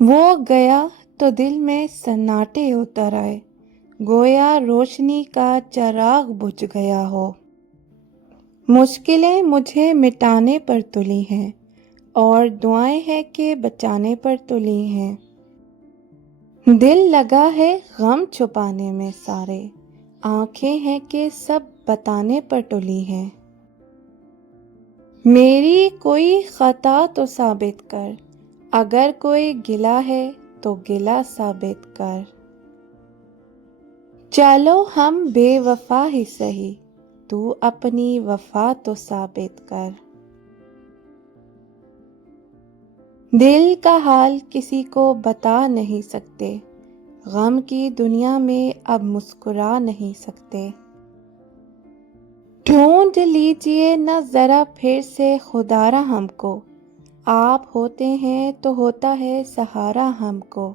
وہ گیا تو دل میں سناٹے اتر آئے، گویا روشنی کا چراغ بجھ گیا ہو۔ مشکلیں مجھے مٹانے پر تلی ہیں اور دعائیں ہیں کہ بچانے پر تلی ہیں۔ دل لگا ہے غم چھپانے میں سارے، آنکھیں ہیں کہ سب بتانے پر تلی ہیں۔ میری کوئی خطا تو ثابت کر، اگر کوئی گلہ ہے تو گلہ ثابت کر۔ چلو ہم بے وفا ہی سہی، تو اپنی وفا تو ثابت کر۔ دل کا حال کسی کو بتا نہیں سکتے، غم کی دنیا میں اب مسکرا نہیں سکتے۔ ڈھونڈ لیجئے نہ ذرا پھر سے خدارا ہم کو، آپ ہوتے ہیں تو ہوتا ہے سہارا ہم کو۔